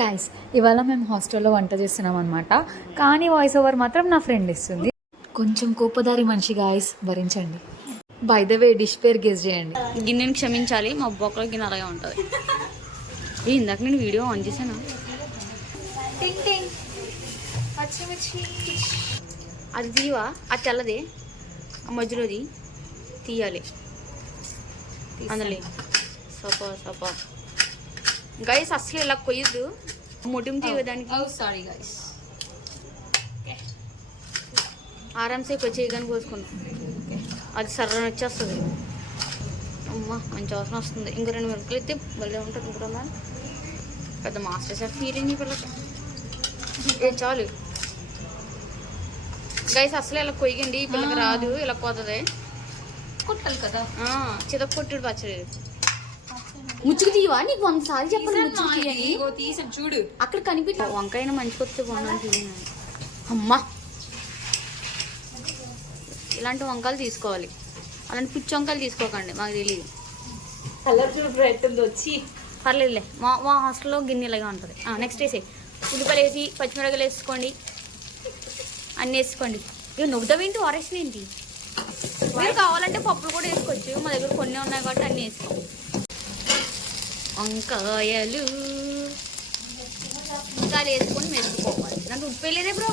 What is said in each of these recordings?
Guys ఇవాళ మేము హాస్టల్లో వంట చేస్తున్నాం అనమాట. కానీ వాయిస్ ఓవర్ మాత్రం నా ఫ్రెండ్ ఇస్తుంది. కొంచెం కోపదారి మనిషి గాయస్, భరించండి. బై ద వే డిష్ పేరు గెస్ చేయండి. గిన్నెని క్షమించాలి, మా బొక్కల గిన్నె అలాగే ఉంటుంది. ఇందాక నేను వీడియో ఆన్ చేశాను. అది తీయవా? అది తెల్లది, ఆ మధ్యలోది తీయాలి. అందులో సపా గైస్ అసలు ఇలా కొయ్యద్దు, మొటిం తీయడానికి. సారీ గైస్, ఆరామ్సే చేయగానే కోసుకున్నాం. అది సర్రని వచ్చేస్తుంది. అమ్మ మంచి అవసరం వస్తుంది. ఇంకో 2 మిరపకాయలు అయితే భలే ఉంటుంది. ఇంకొక పెద్ద మాస్టర్ షెఫ్ ఫీలింగ్ ఈ పిల్లకి. ఏ చాలు గైస్, అసలు ఇలా కొయ్యండి, ఈ పిల్లకి రాదు. ఇలా కొత్తది కొట్టాలి కదా, చితక కొట్టుడు పచ్చడి. ముచ్చుకు తీయవా? నీకు 100 సార్లు చెప్పాలి తీసాను చూడు. అక్కడ కనిపించ వంకాయన మంచి కొత్త బాగుంది. అమ్మా ఇలాంటి వంకాయలు తీసుకోవాలి, అలాంటి పిచ్చి వంకాయలు తీసుకోకండి, మాకు తెలియదు. కలర్ చూడు వచ్చి పర్లేదులే, మా హాస్టల్లో గిన్నెలాగా ఉంటుంది. నెక్స్ట్ వేసి ఉల్లిపాయలు వేసి పచ్చిమిరపకాయలు వేసుకోండి, అన్నీ వేసుకోండి. ఇక నువ్వుతావేంటి, వారేసిన ఏంటి? మీరు కావాలంటే పప్పులు కూడా వేసుకోవచ్చు, మా దగ్గర కొన్ని ఉన్నాయి కాబట్టి అన్నీ వేసుకోండి. వంకాయలు వంకాయలు వేసుకొని మెరుపుకోవాలి. నాకు ఉప్పు వేయలేదే బ్రో.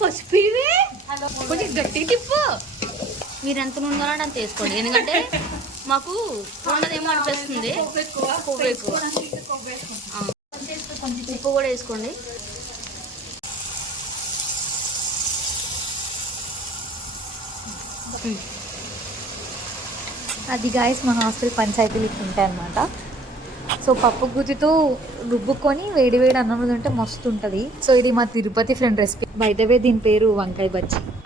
పసుపు ఇవే కొంచెం గట్టిగా తిప్పు. మీరు ఎంత ఉండాలంటే అంత వేసుకోండి, ఎందుకంటే మాకు ఉన్నదేమో అనిపిస్తుంది. కొవ్వు ఎక్కువ, ఉప్పు కూడా వేసుకోండి. అది గాయస్ మా హాస్టల్ పంచాయతీలు ఉంటాయి అనమాట. సో పప్పు గుత్తితో రుబ్బుకొని వేడి వేడి అన్నం ఉంటే మస్తు ఉంటుంది. సో ఇది మా Tirupati friend recipe. By the వే దీని పేరు వంకాయ బజ్జీ.